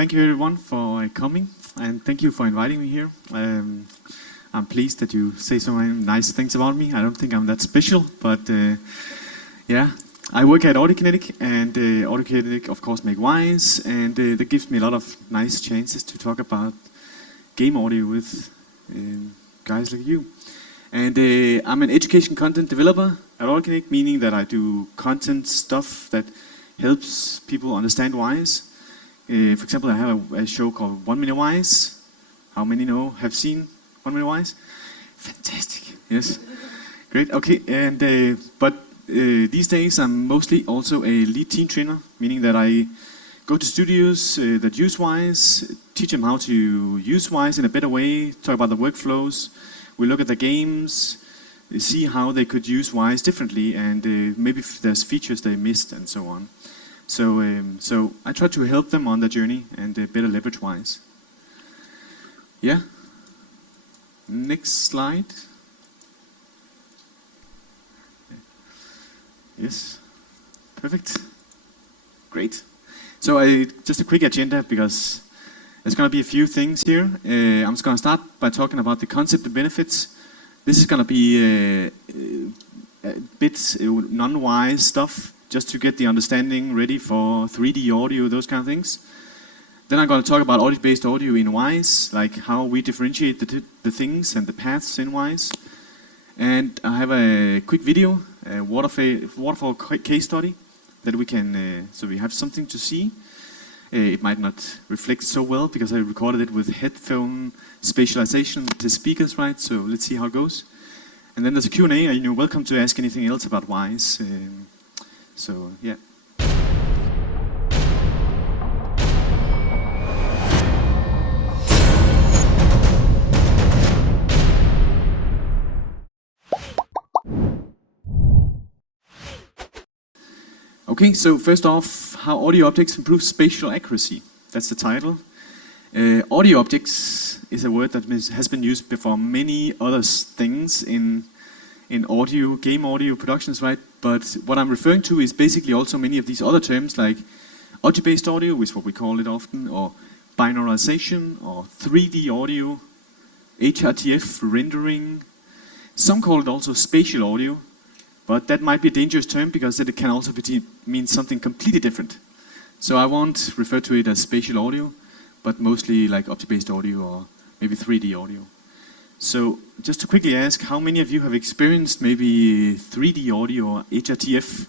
thank you everyone for coming, and thank you for inviting me here. I'm pleased that you say so many nice things about me. I don't think I'm that special, but yeah. I work at Audiokinetic, and Audiokinetic of course make wise, and that gives me a lot of nice chances to talk about game audio with guys like you. And I'm an education content developer at Audiokinetic, meaning that I do content stuff that helps people understand wise. For example, I have a show called 1 Minute Wise. How many have seen 1 Minute Wise? Fantastic. Yes. Great. Okay. And but these days I'm mostly also a lead team trainer, meaning that I go to studios that use wise, teach them how to use wise in a better way, talk about the workflows. We look at the games, see how they could use wise differently, and maybe if there's features they missed and so on. So I try to help them on the journey and better leverage wise. Yeah. Next slide. Yes. Perfect. Great. So just a quick agenda, because there's going to be a few things here. I'm just going to start by talking about the concept and benefits. This is going to be a bit non-wise stuff, just to get the understanding ready for 3D audio, those kind of things. Then I'm going to talk about audio-based audio in wise, like how we differentiate the things and the paths in wise. And I have a quick video, a waterfall case study that we can, so we have something to see. It might not reflect so well because I recorded it with headphone spatialization, the speakers, right? So let's see how it goes. And then there's a Q&A, and you're welcome to ask anything else about wise. So yeah. Okay, so first off, how audio objects improve spatial accuracy. That's the title. Audio objects is a word that has been used before many other things in audio, game audio productions, right? But what I'm referring to is basically also many of these other terms, like audio-based audio is what we call it often, or binauralization, or 3D audio, HRTF rendering. Some call it also spatial audio. But that might be a dangerous term because it can also mean something completely different. So I won't refer to it as spatial audio, but mostly like object-based audio or maybe 3D audio. So just to quickly ask, how many of you have experienced maybe 3D audio or HRTF?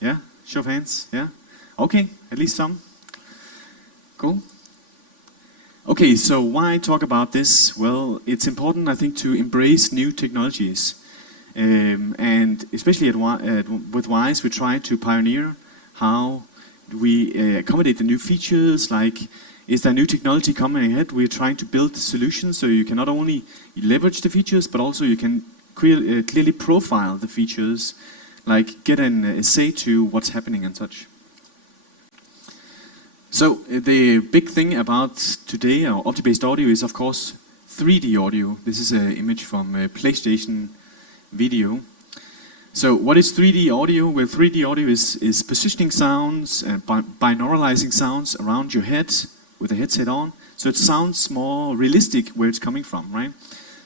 Yeah? Show of hands? Yeah? Okay, at least some. Cool. Okay, so why talk about this? Well, it's important, I think, to embrace new technologies. And especially with WISE, we try to pioneer how we accommodate the new features, like is there new technology coming ahead? We're trying to build solutions so you can not only leverage the features, but also you can clearly profile the features, like get an essay to what's happening and such. So the big thing about today, our object-based audio, is of course 3D audio. This is an image from PlayStation video. So what is 3D audio? Well, 3D audio is positioning sounds and binauralizing sounds around your head with a headset on. So it sounds more realistic where it's coming from, right?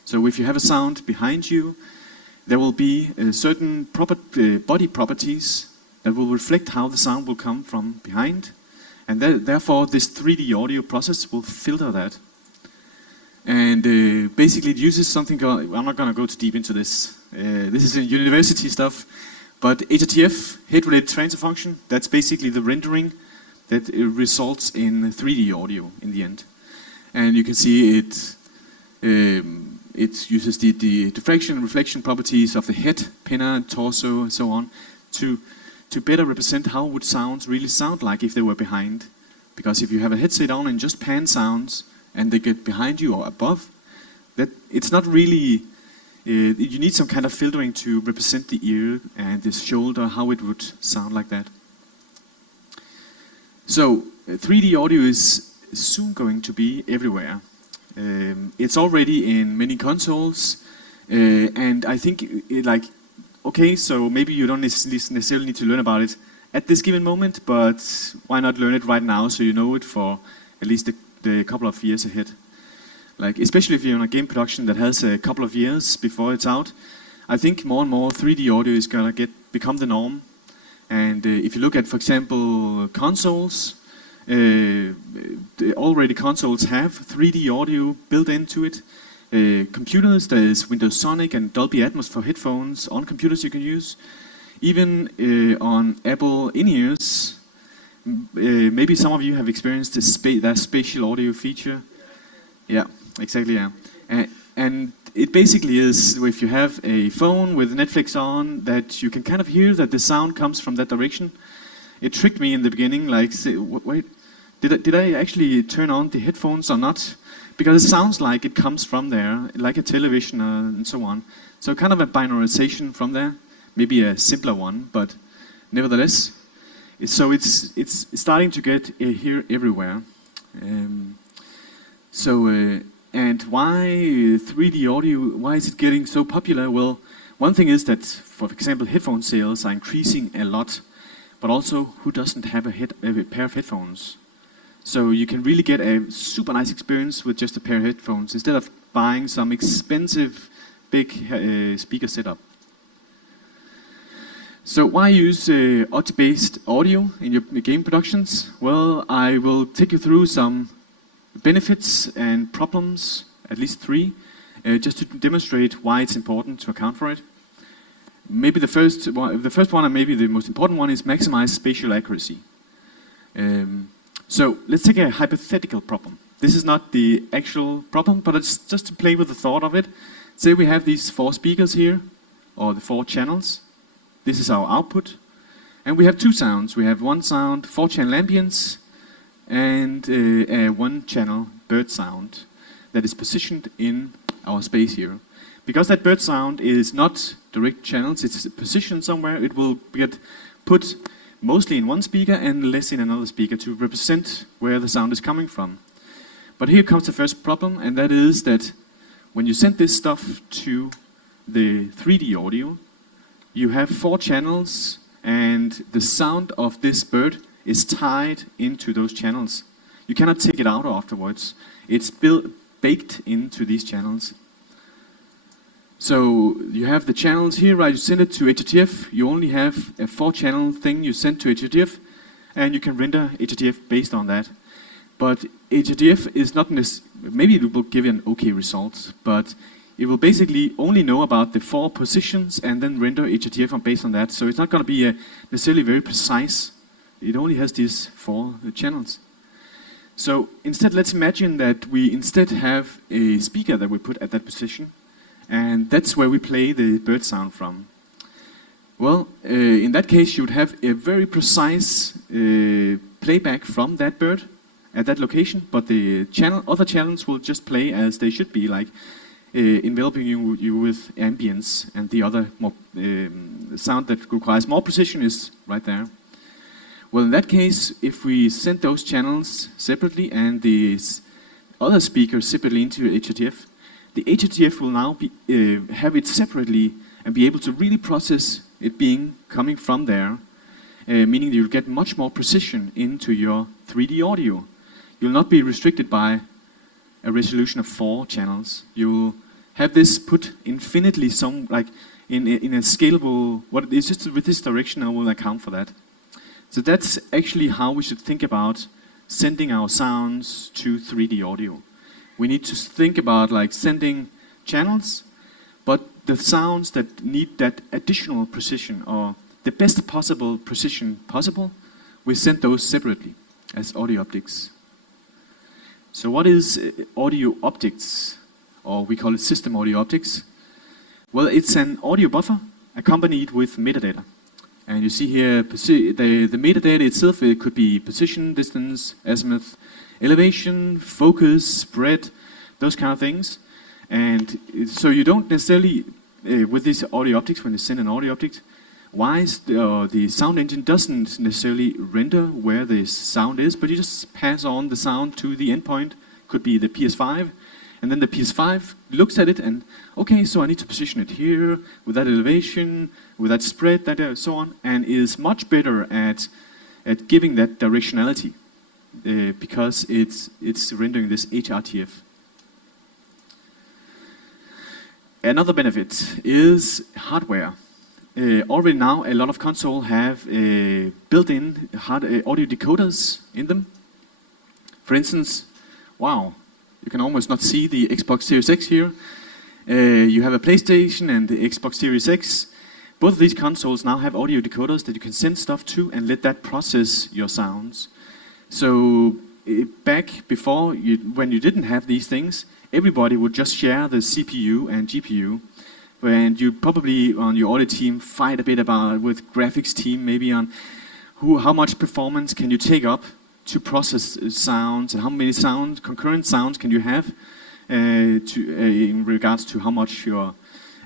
So if you have a sound behind you, there will be certain body properties that will reflect how the sound will come from behind. And therefore this 3D audio process will filter that. And basically it uses something called, I'm not going to go too deep into this. This is university stuff. But HRTF, head-related transfer function, that's basically the rendering that results in 3D audio in the end. And you can see it uses the diffraction and reflection properties of the head, pinna, torso, and so on to better represent how would sounds really sound like if they were behind. Because if you have a headset on and just pan sounds, and they get behind you or above, that it's not really, you need some kind of filtering to represent the ear and the shoulder, how it would sound like that. So 3D audio is soon going to be everywhere. It's already in many consoles, and I think okay, so maybe you don't necessarily need to learn about it at this given moment, but why not learn it right now so you know it for at least the couple of years ahead. Like, especially if you're in a game production that has a couple of years before it's out, I think more and more 3D audio is gonna become the norm. And if you look at, for example, consoles, already consoles have 3D audio built into it. Computers, there's Windows Sonic and Dolby Atmos for headphones on computers you can use. Even on Apple in-ears, maybe some of you have experienced that spatial audio feature. Yeah, exactly, yeah. And it basically is, if you have a phone with Netflix on, that you can kind of hear that the sound comes from that direction. It tricked me in the beginning, like, say, wait, did I actually turn on the headphones or not? Because it sounds like it comes from there, like a television and so on. So kind of a binarization from there, maybe a simpler one, but nevertheless. So it's starting to get here everywhere. And why 3D audio, why is it getting so popular? Well, one thing is that, for example, headphone sales are increasing a lot, but also who doesn't have a pair of headphones? So you can really get a super nice experience with just a pair of headphones instead of buying some expensive big speaker setup. So why use audio-based audio in your game productions? Well, I will take you through some benefits and problems, at least 3, just to demonstrate why it's important to account for it. Maybe the first one and maybe the most important one is maximize spatial accuracy. So let's take a hypothetical problem. This is not the actual problem, but it's just to play with the thought of it. Say we have these 4 speakers here, or the 4 channels. This is our output. And we have 2 sounds. We have 1 sound, 4-channel ambience, and a 1-channel bird sound that is positioned in our space here. Because that bird sound is not direct channels, it's positioned somewhere, it will get put mostly in one speaker and less in another speaker to represent where the sound is coming from. But here comes the first problem, and that is that when you send this stuff to the 3D audio, you have 4 channels, and the sound of this bird is tied into those channels. You cannot take it out afterwards. It's baked into these channels. So you have the channels here, right? You send it to HRTF. You only have a 4-channel thing you send to HRTF, and you can render HRTF based on that. But HRTF is not maybe it will give you an okay result, but it will basically only know about the 4 positions and then render HRTF based on that. So it's not going to be necessarily very precise. It only has these 4 channels. So instead, let's imagine that we instead have a speaker that we put at that position, and that's where we play the bird sound from. Well, in that case, you would have a very precise playback from that bird at that location, but the other channels will just play as they should be, like enveloping you with ambience, and the other more sound that requires more precision is right there. Well, in that case, if we send those channels separately and the other speakers separately into HRTF, the HRTF will now have it separately and be able to really process it coming from there, meaning you'll get much more precision into your 3D audio. You'll not be restricted by a resolution of 4 channels. You'll have this put infinitely like in a scalable. What it's just with this direction, I will account for that. So that's actually how we should think about sending our sounds to 3D audio. We need to think about like sending channels, but the sounds that need that additional precision, or the best possible precision possible, we send those separately as audio optics. So what is audio optics, or we call it system audio optics? Well, it's an audio buffer accompanied with metadata. And you see here the metadata itself. It could be position, distance, azimuth, elevation, focus, spread, those kind of things. And so you don't necessarily, with these audio optics, when you send an audio optic, the sound engine doesn't necessarily render where the sound is, but you just pass on the sound to the endpoint, could be the PS5, And then the PS5 looks at it and, okay, so I need to position it here, with that elevation, with that spread, that so on, and is much better at giving that directionality because it's rendering this HRTF. Another benefit is hardware. Already now, a lot of consoles have built-in audio decoders in them. For instance, wow, you can almost not see the Xbox Series X here. You have a PlayStation and the Xbox Series X. Both of these consoles now have audio decoders that you can send stuff to and let that process your sounds. So back before, when you didn't have these things, everybody would just share the CPU and GPU. And you probably on your audio team fight a bit about with graphics team maybe on how much performance can you take up to process sounds and how many concurrent sounds can you have in regards to how much your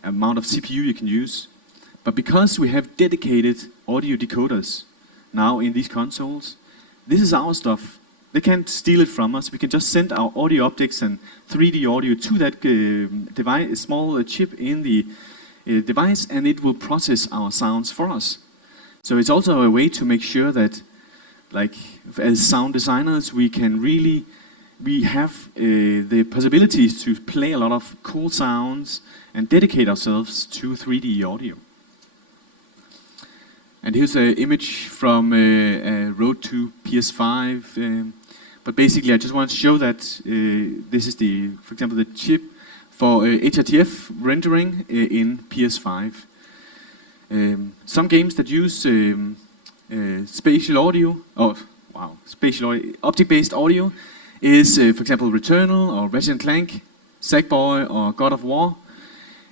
amount of CPU you can use. But because we have dedicated audio decoders now in these consoles, this is our stuff. They can't steal it from us. We can just send our audio optics and 3D audio to that device, a small chip in the device, and it will process our sounds for us. So it's also a way to make sure that, like, as sound designers, we have the possibilities to play a lot of cool sounds and dedicate ourselves to 3D audio. And here's an image from Road to PS5. But basically, I just want to show that this is for example, the chip for HRTF rendering in PS5. Some games that use spatial audio, object-based audio is, for example, Returnal or Ratchet & Clank, Sackboy or God of War.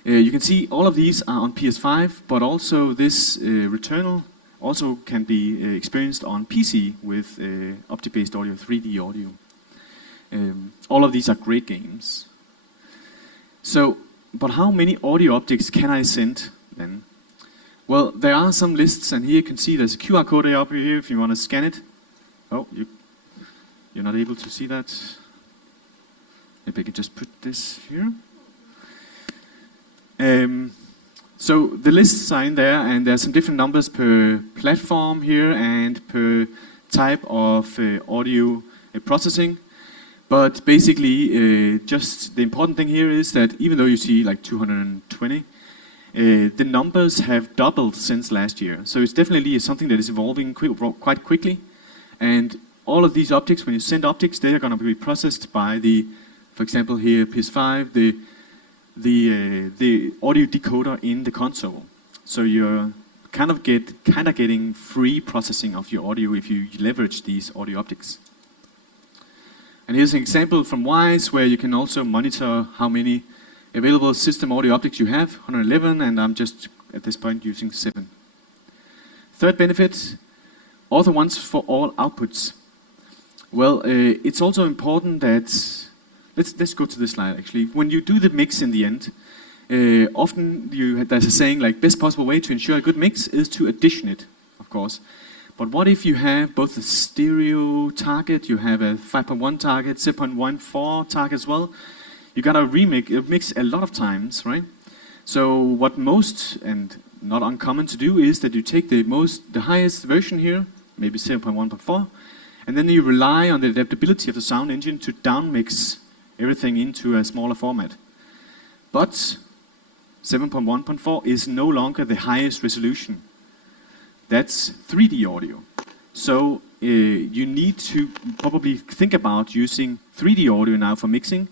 You can see all of these are on PS5, but also this Returnal also can be experienced on PC with object-based audio, 3D audio. All of these are great games. So, but how many audio objects can I send then? Well, there are some lists, and here you can see there's a QR code up here if you want to scan it. Oh, you're not able to see that. Maybe I can just put this here. So the lists are in there, and there's some different numbers per platform here and per type of audio processing. But basically, just the important thing here is that even though you see like 220, the numbers have doubled since last year. So it's definitely something that is evolving quite quickly. And all of these objects, when you send objects, they are going to be processed by for example here, PS5, the audio decoder in the console. So you're kind of getting free processing of your audio if you leverage these audio optics. And here's an example from Wise where you can also monitor how many available system audio optics you have, 111, and I'm just at this point using 7. Third benefit, author wants for all outputs. Well, it's also important that, let's go to this slide actually. When you do the mix in the end, often there's a saying like best possible way to ensure a good mix is to addition it, of course. But what if you have both a stereo target, you have a 5.1 target, 0.14 target as well? You gotta mix a lot of times, right? So what most, and not uncommon to do, is that you take the highest version here, maybe 0.1.4, and then you rely on the adaptability of the sound engine to downmix everything into a smaller format. But 7.1.4 is no longer the highest resolution. That's 3D audio. So you need to probably think about using 3D audio now for mixing,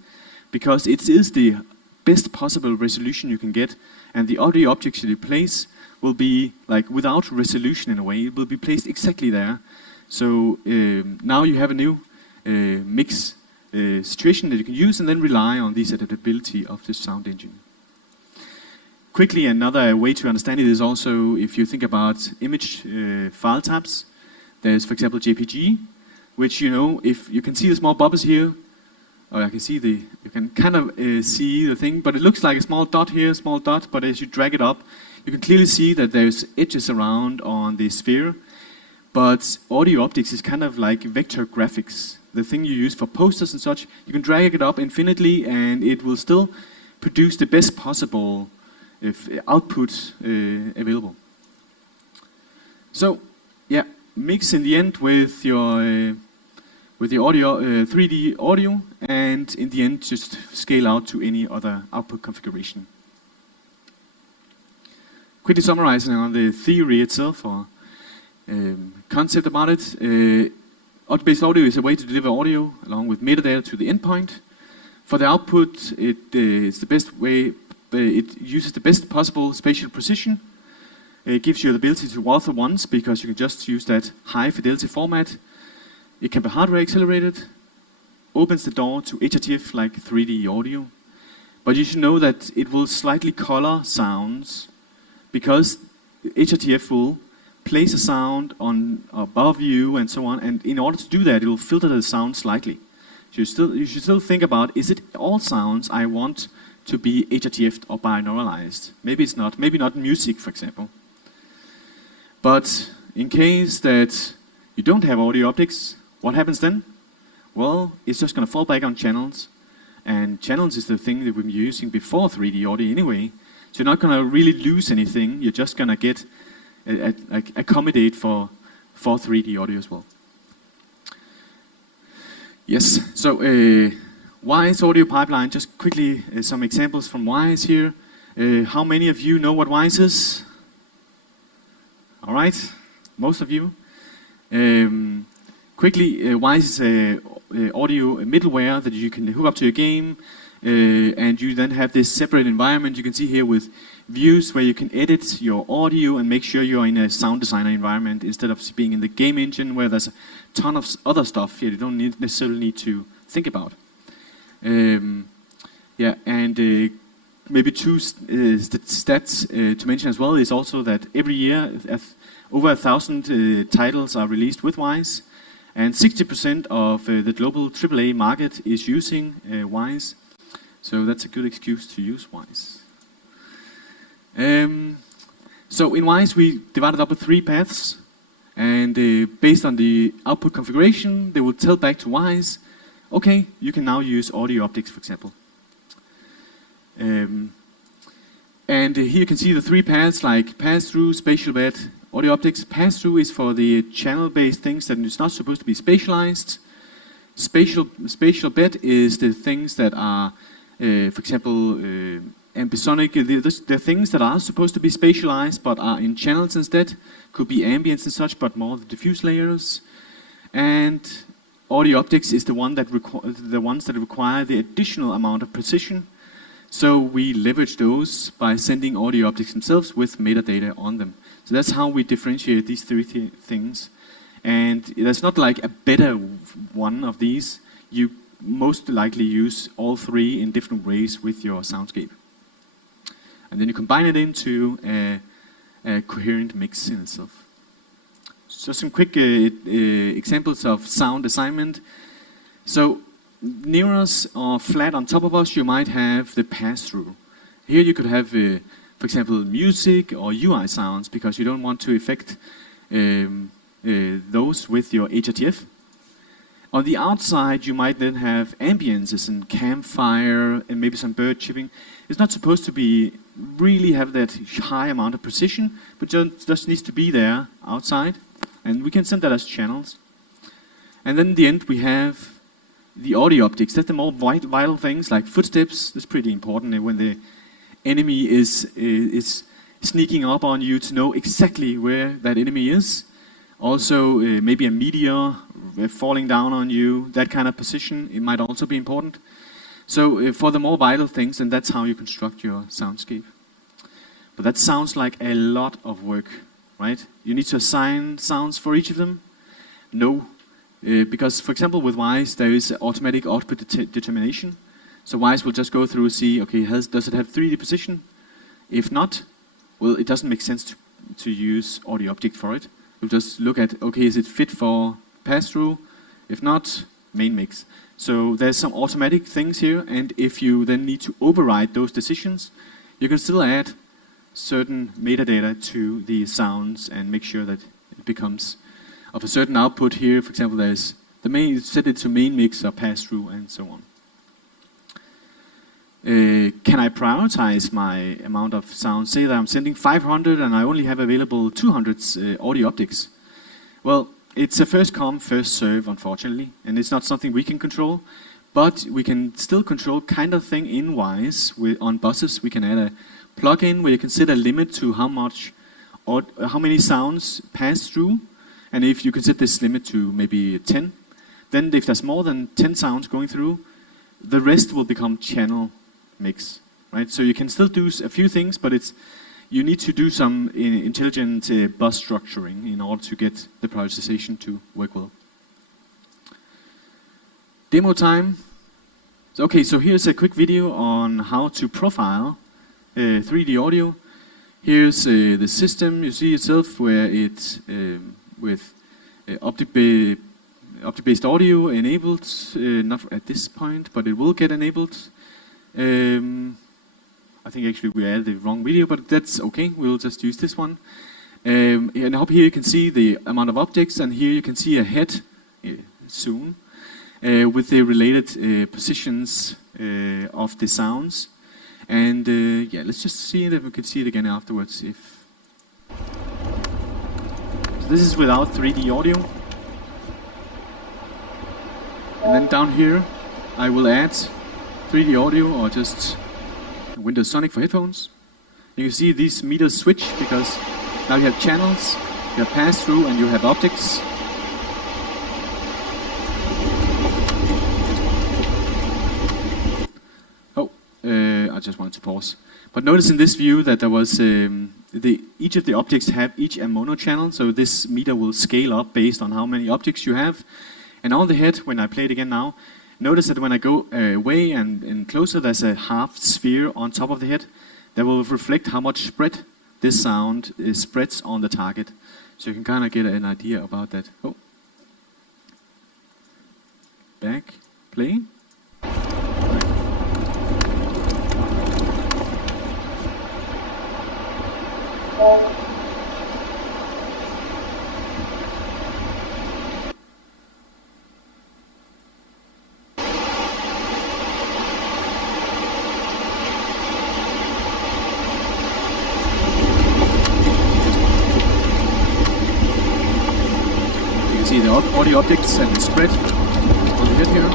because it is the best possible resolution you can get, and the audio objects that you place will be like without resolution in a way. It will be placed exactly there. So now you have a new mix situation that you can use and then rely on this adaptability of the sound engine. Quickly, another way to understand it is also if you think about image file types. There's, for example, JPG, which, you know, if you can see the small bubbles here, or I can see you can kind of see the thing, but it looks like a small dot here, small dot, but as you drag it up, you can clearly see that there's edges around on the sphere. But audio optics is kind of like vector graphics. the thing you use for posters and such, you can drag it up infinitely and it will still produce the best possible output available. So, yeah, mix in the end with your audio, 3D audio, and in the end just scale out to any other output configuration. Quickly summarizing on the theory itself, or concept about it. Based audio is a way to deliver audio along with metadata to the endpoint. For the output, it's the best way. It uses the best possible spatial precision. It gives you the ability to author once because you can just use that high fidelity format. It can be hardware accelerated. Opens the door to HRTF like 3D audio. But you should know that it will slightly color sounds because HRTF will place a sound on above you and so on, and in order to do that, it will filter the sound slightly. So you should still think about, is it all sounds I want to be HRTF'd or binauralized? Maybe it's not. Maybe not music, for example. But in case that you don't have audio optics, what happens then? Well, it's just going to fall back on channels, and channels is the thing that we've been using before 3D audio anyway. So you're not going to really lose anything. You're just going to get accommodate for 3D audio as well. Yes, so WISE audio pipeline, just quickly some examples from WISE here. How many of you know what WISE is? All right, most of you. Quickly, WISE is a audio middleware that you can hook up to your game, and you then have this separate environment you can see here with views where you can edit your audio and make sure you're in a sound designer environment instead of being in the game engine where there's a ton of other stuff you don't necessarily need to think about. Yeah, and maybe two stats to mention as well is also that every year over 1,000 titles are released with WISE, and 60% of the global AAA market is using WISE. So that's a good excuse to use WISE. So in WISE we divided up with 3 paths, and based on the output configuration they will tell back to WISE, okay, you can now use audio optics, for example. And here you can see the 3 paths like pass-through, spatial bed, audio optics. Pass-through is for the channel-based things that is not supposed to be spatialized. Spatial bed is the things that are, for example, ambisonic, the things that are supposed to be spatialized but are in channels instead. Could be ambience and such, but more the diffuse layers. And audio optics is the ones that require the additional amount of precision. So we leverage those by sending audio optics themselves with metadata on them. So that's how we differentiate these 3 things. And there's not like a better one of these. You most likely use all 3 in different ways with your soundscape. And then you combine it into a coherent mix in itself. So some quick examples of sound assignment. So near us or flat on top of us, you might have the pass-through. Here you could have, for example, music or UI sounds because you don't want to affect those with your HRTF. On the outside, you might then have ambiences and campfire and maybe some bird chirping. It's not supposed to be really have that high amount of precision, but just needs to be there outside. And we can send that as channels. And then in the end, we have the audio optics. That's the more vital things like footsteps. That's pretty important when the enemy is sneaking up on you to know exactly where that enemy is. Also, maybe a meteor falling down on you, that kind of position, it might also be important. So for the more vital things, and that's how you construct your soundscape. But that sounds like a lot of work, right? You need to assign sounds for each of them? No, because for example with WISE there is automatic output determination. So WISE will just go through and see, okay, does it have 3D precision? If not, well, it doesn't make sense to use audio optic for it. We'll just look at, okay, is it fit for pass-through? If not, main mix. So there's some automatic things here, and if you then need to override those decisions, you can still add certain metadata to the sounds and make sure that it becomes of a certain output here. For example, there's set it to main mix or pass through and so on. Can I prioritize my amount of sound? Say that I'm sending 500 and I only have available 200 audio optics. Well, it's a first come, first serve, unfortunately, and it's not something we can control, but we can still control kind of thing in-wise. On buses, we can add a plugin where you can set a limit to how many sounds pass through, and if you can set this limit to maybe 10, then if there's more than 10 sounds going through, the rest will become channel mix, right? So you can still do a few things, but you need to do some intelligent bus structuring in order to get the prioritization to work well. Demo time. Okay, so here's a quick video on how to profile 3D audio. Here's the system. You see itself where it's with optic-based audio enabled, not at this point, but it will get enabled. I think actually we added the wrong video, but that's okay. We'll just use this one. And up here you can see the amount of optics, and here you can see a head soon with the related positions of the sounds. And yeah, let's just see it if we can see it again afterwards. So this is without 3D audio. And then down here I will add 3D audio or just Windows Sonic for headphones. You can see these meters switch because now you have channels, you have pass-through, and you have optics. Oh, I just wanted to pause. But notice in this view that there was each of the optics have each a mono channel, so this meter will scale up based on how many optics you have. And on the head, when I play it again now, notice that when I go away and closer, there's a half sphere on top of the head that will reflect how much spread this sound spreads on the target. So you can kind of get an idea about that. Oh. Back, play. See the audio optics and the spread on the head here.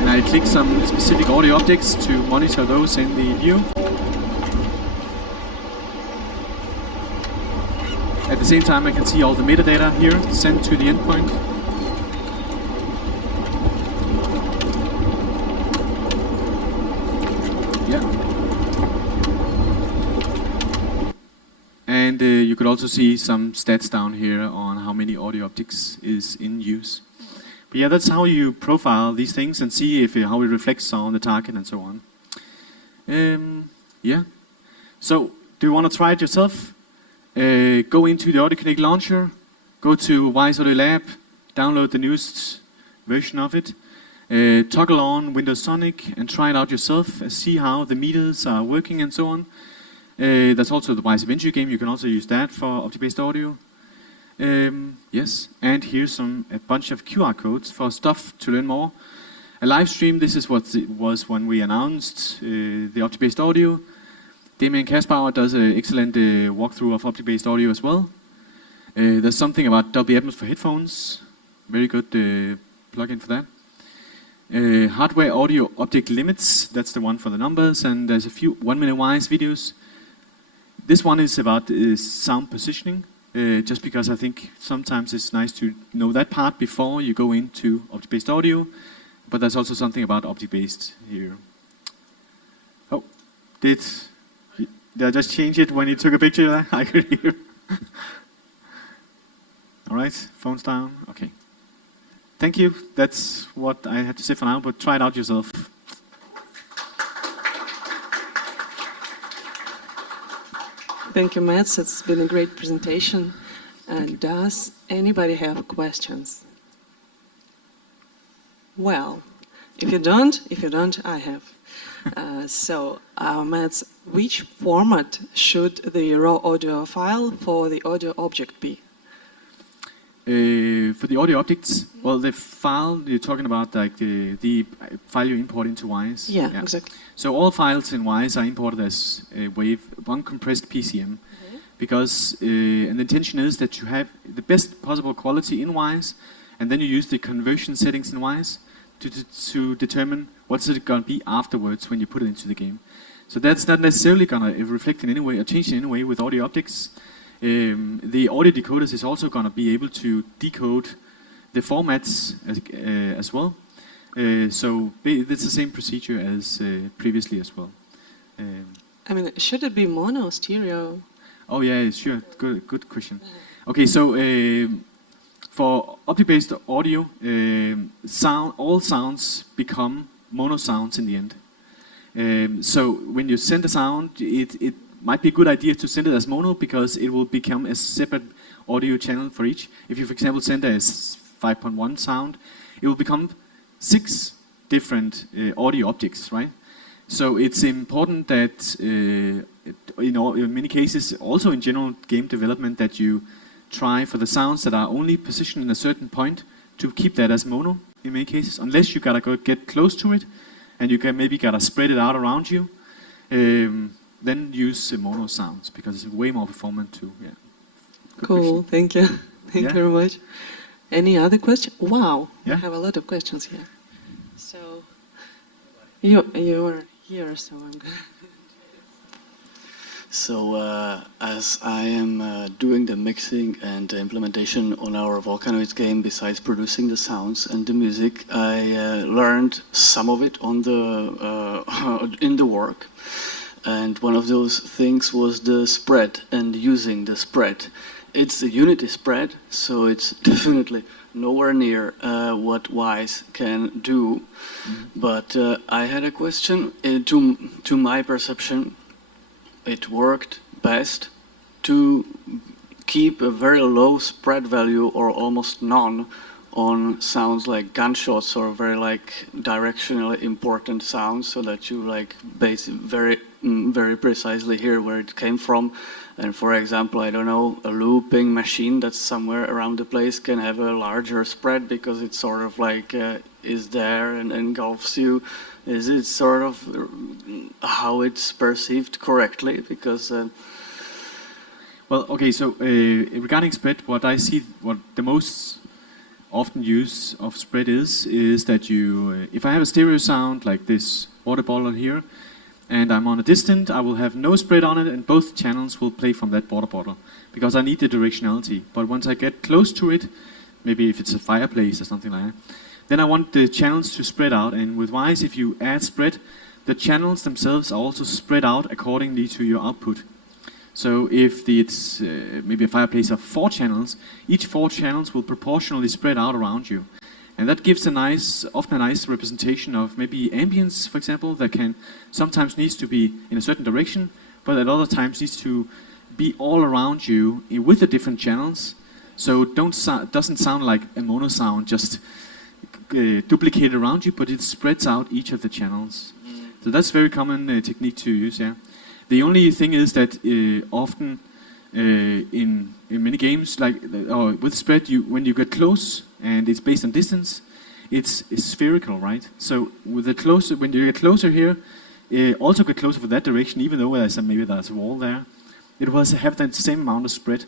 And I click some specific audio optics to monitor those in the view. At the same time I can see all the metadata here sent to the endpoint. And you could also see some stats down here on how many audio optics is in use. But yeah, that's how you profile these things and see if how it reflects on the target and so on. Yeah. So, do you want to try it yourself? Go into the Audiokinetic launcher, go to Wise Audio Lab, download the newest version of it, toggle on Windows Sonic and try it out yourself, see how the meters are working and so on. That's also the Wise Adventure game. You can also use that for object-based audio. Yes, and here's a bunch of QR codes for stuff to learn more. A live stream. This is what it was when we announced the object-based audio. Damien Kasbauer does an excellent walkthrough of object-based audio as well. There's something about Dolby Atmos for headphones. Very good plugin for that. Hardware audio object limits. That's the one for the numbers. And there's a few 1 minute wise videos. This one is about sound positioning, just because I think sometimes it's nice to know that part before you go into object-based audio, but there's also something about object-based here. Oh, did I just change it when you took a picture there? I could hear. All right, phones down, okay. Thank you, that's what I had to say for now, but try it out yourself. Thank you, Mats. It's been a great presentation. And does anybody have questions? Well, If you don't, I have. So, Mats, which format should the raw audio file for the audio object be? For the audio objects, well, the file you're talking about, like the file you import into Wise. Yeah, exactly. So all files in Wise are imported as WAV, one compressed PCM, because and the intention is that you have the best possible quality in Wise, and then you use the conversion settings in Wise to determine what's it going to be afterwards when you put it into the game. So that's not necessarily going to reflect in any way or change in any way with audio objects. The audio decoders is also going to be able to decode the formats as well. So it's the same procedure as previously as well. I mean, should it be mono, stereo? Oh yeah, sure. Good question. Okay, so for object-based audio, all sounds become mono sounds in the end. So when you send a sound, it might be a good idea to send it as mono because it will become a separate audio channel for each. If you, for example, send a 5.1 sound, it will become 6 different audio objects, right? So it's important that, in many cases, also in general game development, that you try for the sounds that are only positioned in a certain point to keep that as mono in many cases, unless you gotta get close to it, and you can maybe gotta spread it out around you. Then use mono sounds because it's way more performant too. Yeah. Good cool. question. Thank you. Thank you very much. Any other question? Wow. Yeah. I have a lot of questions here. So you are here, so I'm good. So as I am doing the mixing and the implementation on our Volcanoid game, besides producing the sounds and the music, I learned some of it on the in the work. And one of those things was the spread and using the spread. It's a Unity spread, so it's definitely nowhere near what Wise can do. But I had a question. To my perception, it worked best to keep a very low spread value or almost none on sounds like gunshots or very like directionally important sounds, so that you like very precisely hear where it came from. And for example, I don't know, a looping machine that's somewhere around the place can have a larger spread because it's sort of like is there and engulfs you. Is it sort of how it's perceived correctly? Because well, okay, so regarding spread, what I see, what the most often use of spread is that you, if I have a stereo sound like this water bottle here, and I'm on a distance, I will have no spread on it, and both channels will play from that water bottle, because I need the directionality. But once I get close to it, maybe if it's a fireplace or something like that, then I want the channels to spread out. And with Wise, if you add spread, the channels themselves are also spread out accordingly to your output. So if it's maybe a fireplace of 4 channels, each 4 channels will proportionally spread out around you. And that gives often a nice representation of maybe ambience, for example, that can sometimes needs to be in a certain direction, but at other times needs to be all around you with the different channels. So doesn't sound like a mono sound just duplicated around you, but it spreads out each of the channels. So that's a very common technique to use, yeah. The only thing is that often in many games, like with spread, when you get close and it's based on distance, it's spherical, right? So with the closer, when you get closer here, also get closer for that direction, even though maybe there's a wall there, it will have that same amount of spread.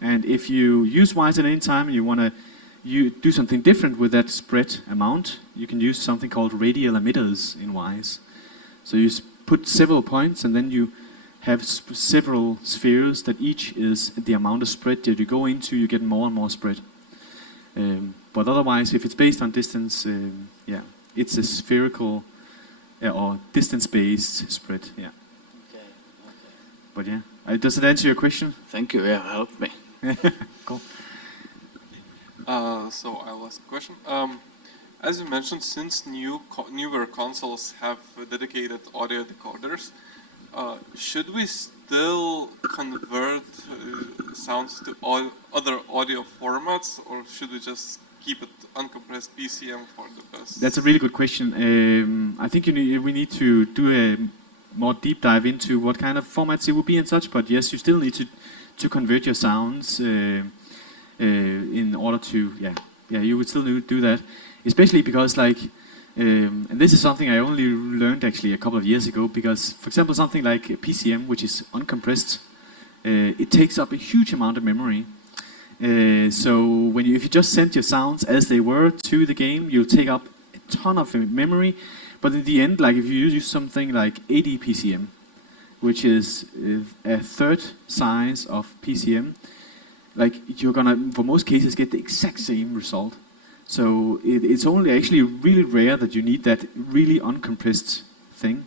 And if you use Wise at any time and you want to do something different with that spread amount, you can use something called radial emitters in Wise. So you put several points and then you have several spheres that each is the amount of spread that you go into, you get more and more spread. But otherwise, if it's based on distance, yeah, it's a spherical or distance-based spread, yeah. Okay. But yeah, does it answer your question? Thank you, yeah, helped me. Cool. So I will ask a question. As you mentioned, since newer consoles have dedicated audio decoders, should we still convert sounds to other audio formats, or should we just keep it uncompressed PCM for the best? That's a really good question. I think we need to do a more deep dive into what kind of formats it would be and such, but yes, you still need to convert your sounds in order to, you would still do that, especially because and this is something I only learned actually a couple of years ago, because for example something like PCM, which is uncompressed, it takes up a huge amount of memory. So if you just send your sounds as they were to the game, you'll take up a ton of memory. But in the end, if you use something like 80 PCM, which is a third size of PCM, you're gonna, for most cases, get the exact same result. So it's only actually really rare that you need that really uncompressed thing.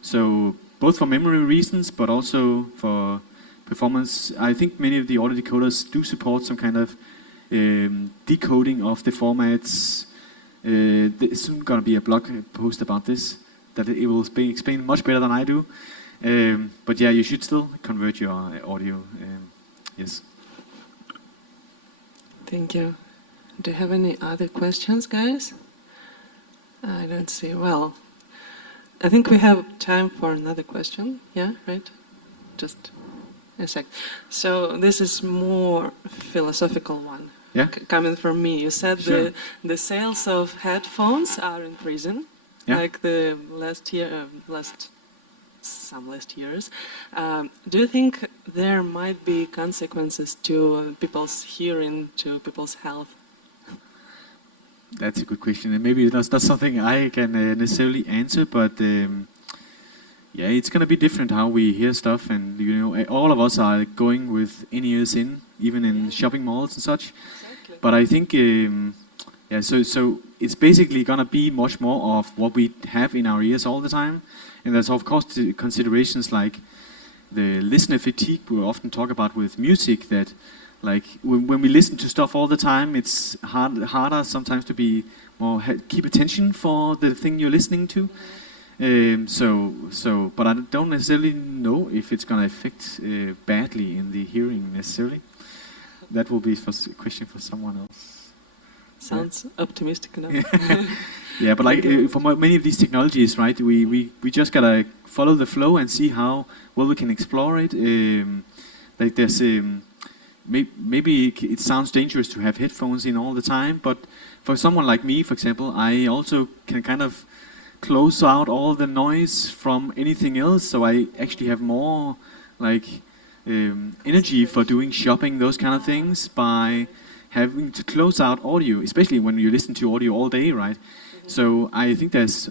So both for memory reasons, but also for performance, I think many of the audio decoders do support some kind of decoding of the formats. There's soon going to be a blog post about this, that it will explain much better than I do. But yeah, you should still convert your audio. Yes. Thank you. Do you have any other questions, guys? I don't see. Well, I think we have time for another question. Yeah, right? Just a sec. So this is more philosophical one. Yeah. Coming from me. You said Sure. the sales of headphones are increasing, like the last years. Do you think there might be consequences to people's hearing, to people's health? That's a good question, and maybe that's not something I can necessarily answer, but it's going to be different how we hear stuff, and all of us are going with in-ears in, even in shopping malls and such. Exactly. But I think, so it's basically going to be much more of what we have in our ears all the time, and there's of course considerations like the listener fatigue we often talk about with music, that when we listen to stuff all the time, it's harder sometimes to be more keep attention for the thing you're listening to. But I don't necessarily know if it's going to affect badly in the hearing necessarily. That will be a question for someone else. Sounds optimistic enough. Yeah, but for many of these technologies, right? We just gotta follow the flow and see how well we can explore it. There's maybe it sounds dangerous to have headphones in all the time, but for someone like me, for example, I also can kind of close out all the noise from anything else, so I actually have more energy for doing shopping, those kind of things, by having to close out audio, especially when you listen to audio all day, right? So I think there's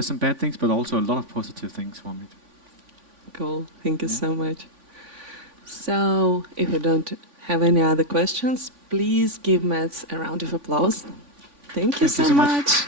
some bad things, but also a lot of positive things from it. Cool, thank you so much. So, if you don't have any other questions, please give Mats a round of applause. Thank you so much.